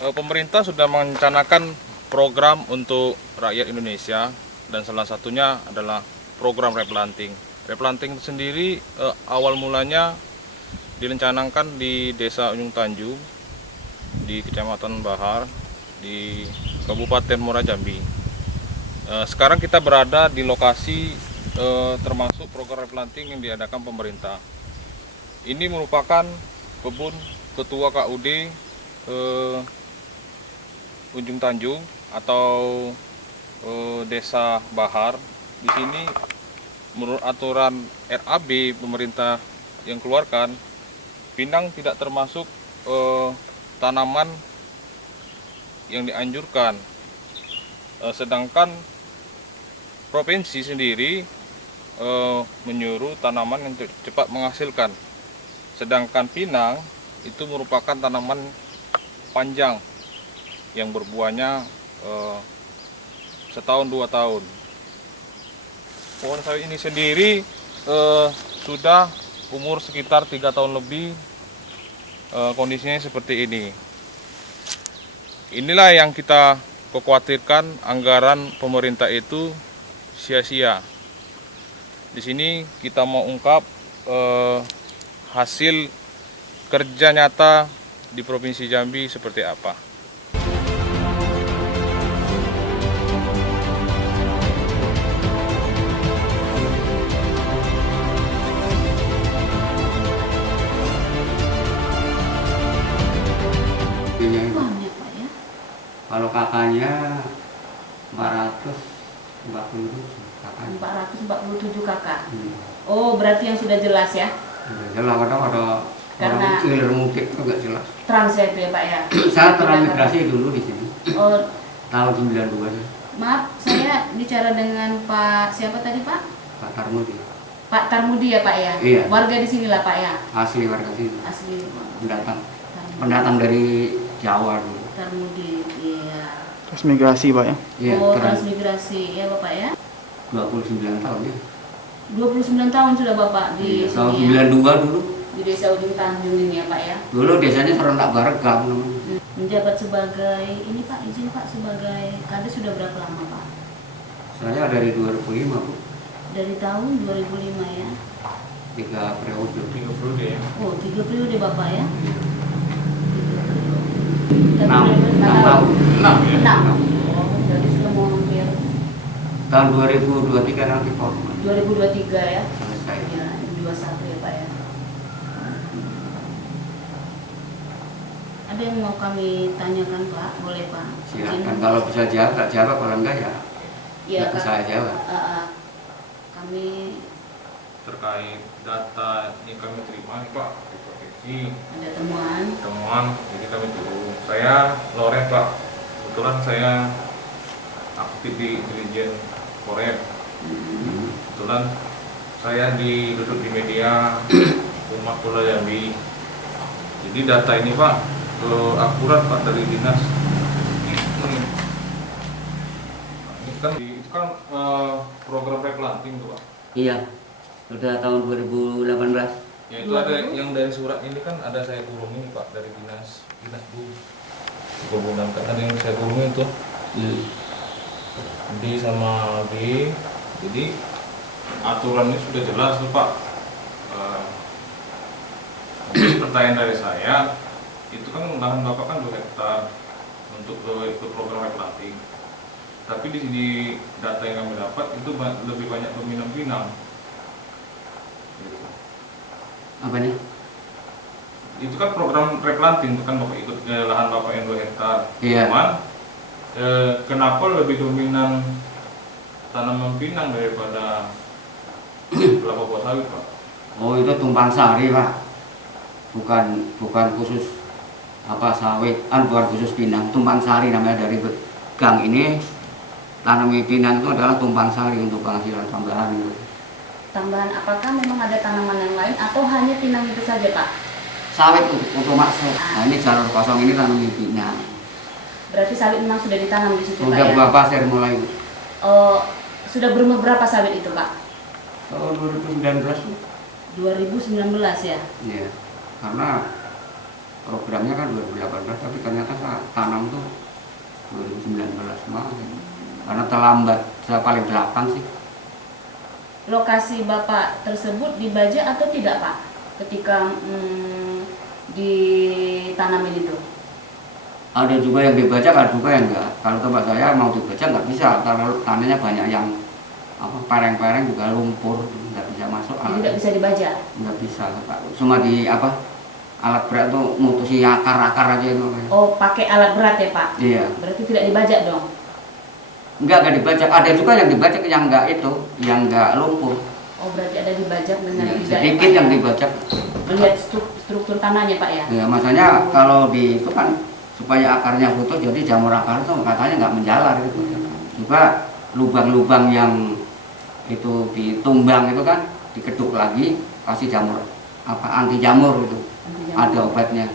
Pemerintah sudah merencanakan program untuk rakyat Indonesia dan salah satunya adalah program replanting. Replanting sendiri awal mulanya direncanakan di Desa Ujung Tanjung di Kecamatan Bahar di Kabupaten Muara Jambi. Sekarang kita berada di lokasi termasuk program replanting yang diadakan pemerintah. Ini merupakan kebun Ketua KUD Ujung Tanjung atau Desa Bahar. Di sini menurut aturan RAB pemerintah yang keluarkan, pinang tidak termasuk tanaman yang dianjurkan. Sedangkan provinsi sendiri menyuruh tanaman yang cepat menghasilkan. Sedangkan pinang itu merupakan tanaman panjang yang berbuahnya setahun 2 tahun. Pohon sawit ini sendiri sudah umur sekitar 3 tahun lebih, kondisinya seperti ini. Inilah yang kita khawatirkan, anggaran pemerintah itu sia-sia. Di sini kita mau ungkap hasil kerja nyata di Provinsi Jambi seperti apa. Banyak Pak ya? Kalau kakaknya 447 kakaknya. 447 kakak. Oh, berarti yang sudah jelas ya? Jelas, kadang ada Karena orang kecil mungkin nggak jelas. trans ya itu ya Pak ya? Saya transmigrasi dulu di sini. Oh, Tahun 92 maaf, saya bicara dengan Pak siapa tadi Pak? Pak Tarmudi. Pak Tarmudi ya Pak ya? Iya. Warga di sini lah Pak ya? Asli warga sini. Asli Pendatang dari Jawa dulu. Tarmudi, iya. Transmigrasi Pak ya? Iya, Oh, transmigrasi ya Bapak ya? 29 tahun ya. 29 tahun sudah Bapak di Iya, tahun sini ya? 92 dulu. Di Desa Ujung Tanjung ini ya Pak ya? Dulu desanya serentak Baregam namanya. Menjabat sebagai, ini Pak, izin Pak, sebagai kades sudah berapa lama Pak? Saya dari 2005 Bu. Dari tahun 2005 ya? 3 periode. 3 periode ya. Oh, 3 periode Bapak ya? 6 tahun. 6 ya. 6. Oh, berarti sudah mau hampir Tahun 2023 nanti formal 2023 ya? selesai. Ya, 21 ya Pak ya? Ada yang mau kami tanyakan Pak? Boleh Pak? Silakan, kalau bisa jawab, tak jawab, kalau enggak ya Ya, nggak bisa jawab. kami Terkait data yang kami terima nih Pak di provinsi, ada temuan. jadi kami tunggu. Saya Loren Pak, kebetulan saya aktif di intelijen Korem. Kebetulan saya duduk di media Umat Pulau Jambi. Jadi data ini Pak akurat Pak dari dinas. Itu kan program replanting tuh Pak. Iya, sudah tahun 2018. Ya itu ada yang dari surat ini kan ada saya kurung ini Pak dari dinas perhubungan kan ada yang saya kurung itu D sama B. Jadi aturannya sudah jelas tuh Pak. Mungkin pertanyaan dari saya, itu kan lahan Bapak kan 2 hektar untuk program replanting. Tapi di sini data yang kami dapat itu lebih banyak peminang-pinang. Gitu. Apa nih? Itu kan program replanting, itu kan Bapak ikut lahan Bapak yang 2 hektar. Iya. Cuman kenapa lebih dominan tanaman pinang daripada kelapa buah sawit Pak? Oh, itu tumpang sari Pak, bukan khusus apa sawit, bukan khusus pinang, tumpang sari namanya. Dari gang ini tanami pinang itu adalah tumpang sari untuk penghasilan tambahan gitu. Tambahan, apakah memang ada tanaman yang lain atau hanya pinang itu saja Pak? Sawit untuk maksud. Nah, ini jalur kosong ini tanami pinang. Berarti sawit memang sudah ditanam di situ Pak Sudah ya? berapa pasir mulai? Sudah berumur berapa sawit itu Pak? Tahun 2019. 2019 ya? Iya, karena programnya kan 2018, tapi ternyata tanam tanam tuh 2019 kemarin. Karena terlambat, saya paling belakang sih. Lokasi Bapak tersebut dibajak atau tidak Pak ketika ditanamin itu? Ada juga yang dibajak, ada juga yang enggak. Kalau tempat saya mau dibajak nggak bisa, karena tanahnya banyak yang pereng-pereng juga lumpur, nggak bisa masuk. Jadi tidak bisa dibajak? Nggak bisa, Pak. Cuma di alat berat tuh mutusi akar-akar aja itu. Oh, pakai alat berat ya Pak? Iya. Berarti tidak dibajak dong? Enggak dibajak. Ada juga yang dibajak yang enggak itu, yang enggak lumpur. Oh, berarti ada dibajak dengan Ya, tidak sedikit ya, Pak, yang ya? dibajak. Melihat struktur tanahnya Pak ya? Ya, makanya kalau di itu kan supaya akarnya putus, jadi jamur akar itu katanya nggak menjalar gitu. Juga lubang-lubang yang itu ditumbang itu kan dikeduk lagi, kasih jamur anti jamur itu. Anti jamur. Ada obatnya.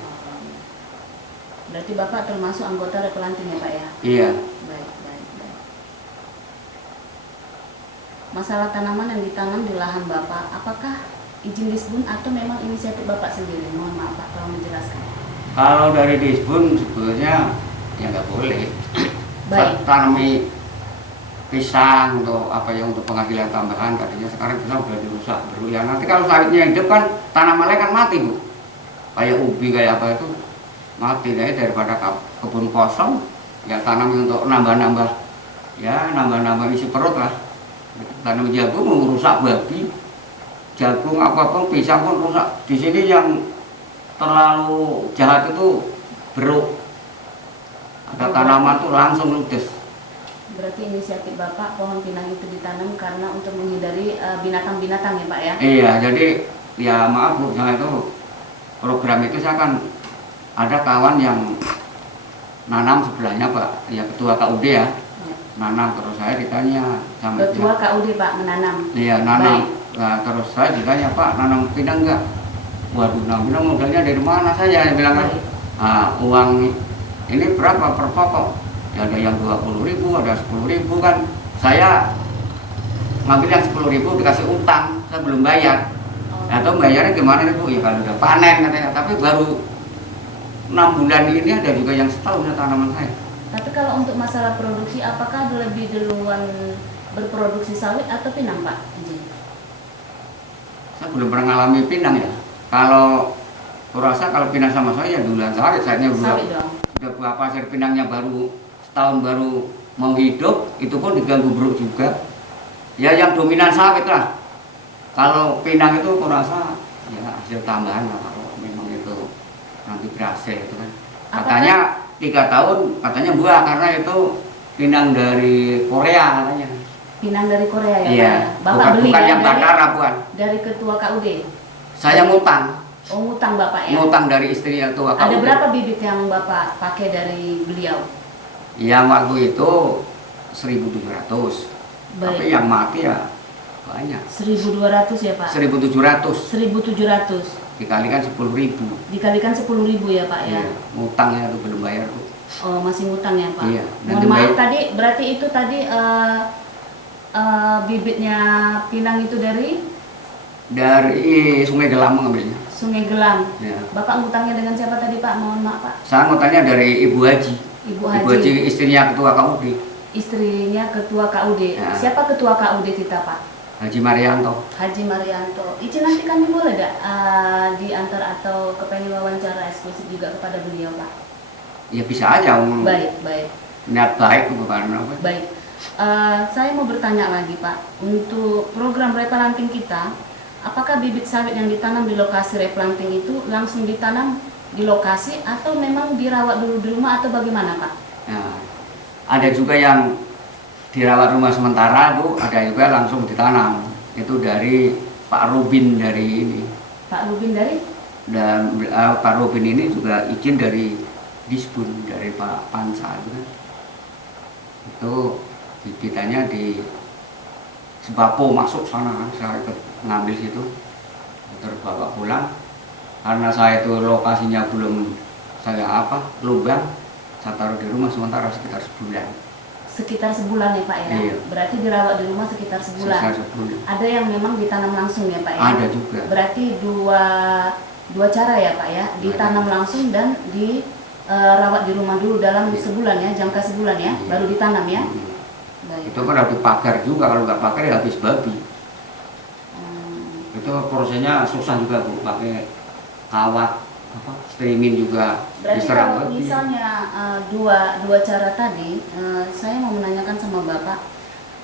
Berarti Bapak termasuk anggota replanting ya Pak ya? Iya. Baik. Masalah tanaman yang ditanam di lahan Bapak, apakah izin Disbun atau memang inisiatif Bapak sendiri? Mohon maaf Pak kalau menjelaskan. Kalau dari Disbun sebetulnya ya nggak boleh. Baik. Tanami pisang untuk untuk penghasilan tambahan, tadinya sekarang pisang udah dirusak dulu ya. Nanti kalau sawitnya hidup kan tanamannya kan mati Bu. Kayak ubi kayak apa itu mati, daripada kebun kosong ya tanam untuk nambah-nambah isi perut lah. Tanam jagung merusak babi, jagung apapun, pisang pun rusak. Di sini yang terlalu jahat itu beruk. Ada tanaman tuh langsung ludes. Berarti inisiatif Bapak pohon pinang itu ditanam karena untuk menghindari binatang-binatang ya Pak ya? Iya, jadi ya maaf Bu, saya itu program itu saya kan ada kawan yang nanam sebelahnya Pak, ya ketua KUD ya, nanam. Terus saya ditanya sama Ketua KUD Pak menanam? Iya, nanam. Nah, terus saya ditanya, Pak, nanam pinang enggak? Waduh, nanam pinang modalnya dari mana saya bilang kan. Uang ini berapa per pokok? Ya ada yang 20.000, ada 10.000 kan. Saya ngambil yang 10.000 dikasih utang, saya belum bayar. Atau bayarnya gimana nih Bu? Ya kalau udah panen katanya. Tapi baru 6 bulan ini ada juga yang setahun ya tanaman saya. Tapi kalau untuk masalah produksi, apakah lebih duluan berproduksi sawit atau pinang Pak? Saya belum pernah ngalami pinang ya. Kalau kurasa kalau pinang sama saya ya duluan sawit. Saya udah berapa hasil pinangnya baru setahun baru mau hidup, itu pun diganggu buruk juga. Ya yang dominan sawit lah. Kalau pinang itu kurasa ya hasil tambahan lah kalau memang itu nanti berhasil itu kan. Katanya 3 tahun katanya buah karena itu pinang dari Korea katanya. Pinang dari Korea ya? Iya. Bapak beli bukan ya yang Batara bukan. Dari ketua KUD? Saya ngutang. Oh, ngutang Bapak ya? Ngutang dari istri yang tua KUD. Ada berapa bibit yang Bapak pakai dari beliau? Yang waktu itu 1.700. Tapi yang mati ya banyak. 1.200 ya Pak? 1.700. 1.700. Dikalikan 10.000. Dikalikan 10.000 ya Pak ya? Iya, ngutangnya tuh belum bayar tuh. Oh, masih ngutang ya Pak? Iya. Mohon maaf tadi, berarti itu tadi bibitnya pinang itu dari Sungai Gelam ngambilnya. Sungai Gelam. Ya. Bapak ngutangnya dengan siapa tadi Pak? Mohon maaf Pak. Saya ngutangnya dari Ibu Haji. Ibu Ibu Haji istrinya ketua KUD. Istrinya ketua KUD. Ya. Siapa ketua KUD kita Pak? Haji Marianto. Haji Marianto. Izin nanti kami boleh tidak diantar atau kepengen wawancara eksklusif juga kepada beliau Pak? Ya bisa aja. Baik. Niat baik bukan apa. Baik. Saya mau bertanya lagi Pak, untuk program replanting kita, apakah bibit sawit yang ditanam di lokasi replanting itu langsung ditanam di lokasi atau memang dirawat dulu di rumah atau bagaimana Pak? Nah, ada juga yang dirawat rumah sementara Bu, ada juga langsung ditanam. Itu dari Pak Rubin dari ini. Pak Rubin dari? Dan Pak Rubin ini juga izin dari Disbun, dari Pak Pansa itu kan. Itu bibitannya di Sebapo masuk sana kan, saya ikut ngambil situ, terus bawa pulang. Karena saya itu lokasinya belum lubang, saya taruh di rumah sementara sekitar sebulan. Sekitar sebulan ya Pak ya? Iya. Berarti dirawat di rumah sekitar sebulan. Ada yang memang ditanam langsung ya Pak ya? Ada juga. Berarti dua cara ya Pak ya? Ditanam langsung dan rawat di rumah dulu dalam sebulan ya, jangka sebulan ya, baru ditanam ya. Baik. Itu kan harus dipagar juga, kalau nggak pagar ya habis babi. Itu prosesnya susah juga Bu, pakai kawat, streaming juga Berarti diserang kalau babi. misalnya dua cara tadi, saya mau menanyakan sama Bapak,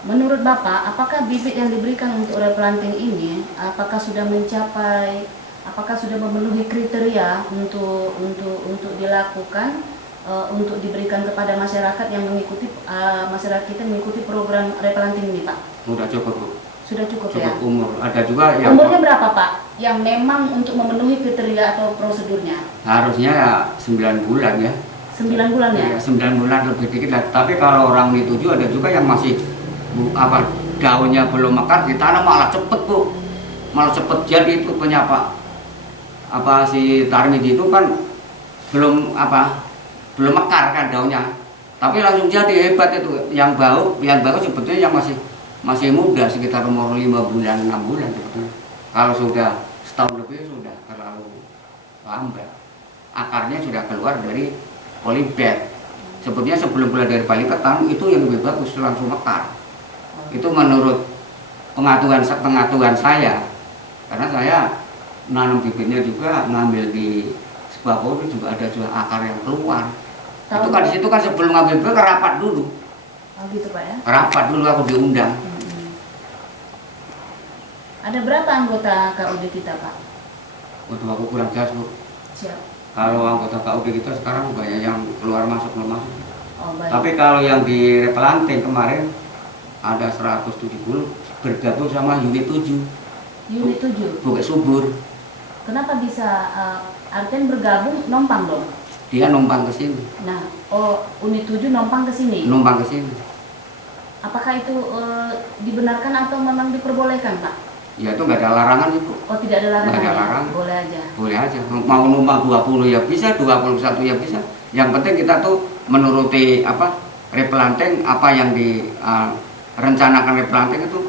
menurut Bapak, apakah bibit yang diberikan untuk replanting ini, apakah sudah mencapai, apakah sudah memenuhi kriteria untuk dilakukan, untuk diberikan kepada masyarakat yang mengikuti masyarakat kita mengikuti program replanting ini, Pak? Sudah cukup Bu. Sudah cukup Cukup ya. umur. Ada juga yang Umurnya berapa Pak? Yang memang untuk memenuhi kriteria atau prosedurnya? harusnya ya 9 bulan ya. 9 bulan ya? Ya, 9 bulan lebih dikit lah. Tapi kalau orang itu ada juga yang masih daunnya belum mekar ditanam malah cepet Bu. Malah cepet jadi itu penyapa. Si tarmiji itu kan belum mekar kan daunnya. Tapi langsung jadi hebat itu. Yang baru sebetulnya yang masih muda sekitar umur 5 bulan 6 bulan sebetulnya. Kalau sudah setahun lebih sudah terlalu lambat. Akarnya sudah keluar dari polybed. Sebetulnya sebelum keluar dari polybed itu yang lebih bagus langsung mekar. Itu menurut pengetahuan saya. Karena saya nanam bibitnya juga ngambil di sebuah pohon juga ada juga akar yang keluar. Itu kan di situ kan sebelum ngambil bibit rapat dulu. Oh gitu Pak ya? Rapat dulu aku diundang. Ada berapa anggota KUD kita Pak? Waduh aku kurang jelas Bu. Siap. Kalau anggota KUD kita sekarang banyak yang keluar masuk. Oh baik. Tapi kalau yang di replanting kemarin ada 170 bergabung sama unit 7. Unit 7? Bukit Subur. Kenapa bisa artian bergabung numpang dong? Dia numpang ke sini. Nah, unit 7 numpang ke sini. Numpang ke sini. Apakah itu dibenarkan atau memang diperbolehkan, Pak? Ya itu nggak ada larangan itu. Oh, tidak ada larangan. Nggak ada ya? larangan. Boleh aja. Boleh aja. Mau numpang 20 ya bisa, 21 ya bisa. Yang penting kita tuh menuruti replanting apa yang rencanakan replanting itu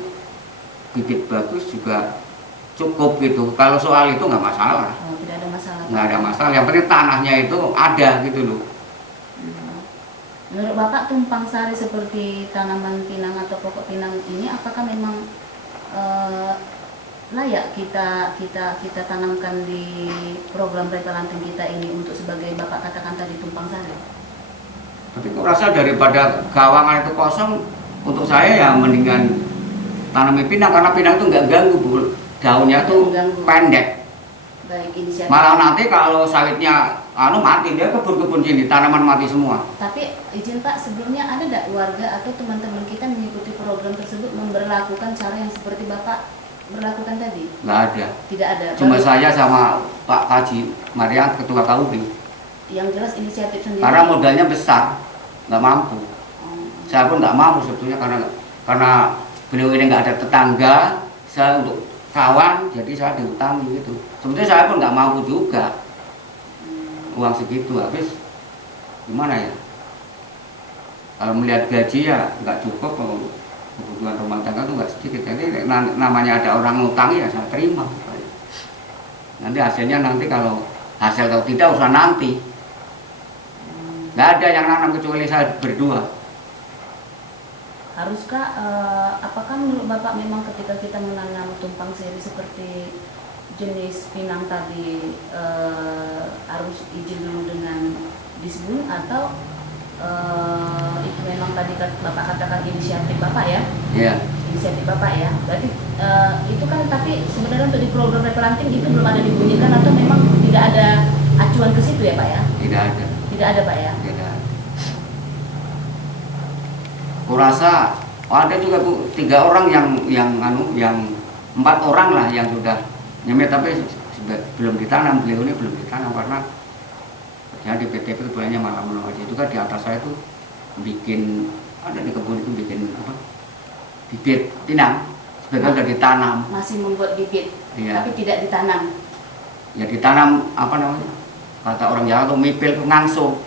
bibit bagus juga cukup gitu. Kalau soal itu nggak masalah. Oh, tidak ada masalah. Nggak ada masalah. Yang penting tanahnya itu ada gitu loh. Menurut Bapak tumpang sari seperti tanaman pinang atau pokok pinang ini apakah memang layak kita tanamkan di program replanting kita ini untuk sebagai Bapak katakan tadi tumpang sari? Tapi kok rasa daripada gawangan itu kosong, untuk saya ya mendingan tanami pinang karena pinang itu nggak ganggu Bu. Daunnya tuh pendek. Baik, inisiatif. Malah nanti kalau sawitnya mati dia kebun-kebun sini tanaman mati semua. Tapi izin Pak, sebelumnya ada nggak warga atau teman-teman kita mengikuti program tersebut memberlakukan cara yang seperti Bapak berlakukan tadi? Nggak ada. Tidak ada. Cuma saya sama Pak Haji Marian ketua KUD. Yang jelas inisiatif sendiri. Karena modalnya besar, nggak mampu. Saya pun nggak mampu sebetulnya karena beliau ini nggak ada tetangga. Saya untuk kawan, jadi saya diutangi gitu. Sebetulnya saya pun nggak mampu juga. Uang segitu habis gimana ya? Kalau melihat gaji ya nggak cukup, kebutuhan rumah tangga itu nggak sedikit. Jadi namanya ada orang ngutangi ya saya terima. Nanti hasilnya kalau hasil atau tidak usah nanti. Nggak ada yang nanam kecuali saya berdua. Haruskah, apakah menurut Bapak memang ketika kita menanam tumpang seri seperti jenis pinang tadi harus izin dulu dengan Disbun atau itu memang tadi Bapak katakan inisiatif Bapak ya? Iya. Inisiatif Bapak ya. Berarti itu kan tapi sebenarnya untuk di program replanting itu belum ada dibunyikan atau memang tidak ada acuan ke situ ya Pak ya? Tidak ada. Tidak ada Pak ya? Tidak ada. Kurasa ada juga Bu 3 orang yang 4 orang lah yang sudah nyemir tapi belum ditanam, beliau ini belum ditanam karena ya di PT itu bulannya malah menolak. Itu kan di atas saya tuh bikin ada di kebun itu bikin bibit pinang sebagian sudah ditanam. Masih membuat bibit, Iya. tapi tidak ditanam. Ya ditanam kata orang Jawa tuh mipil tuh ngangso.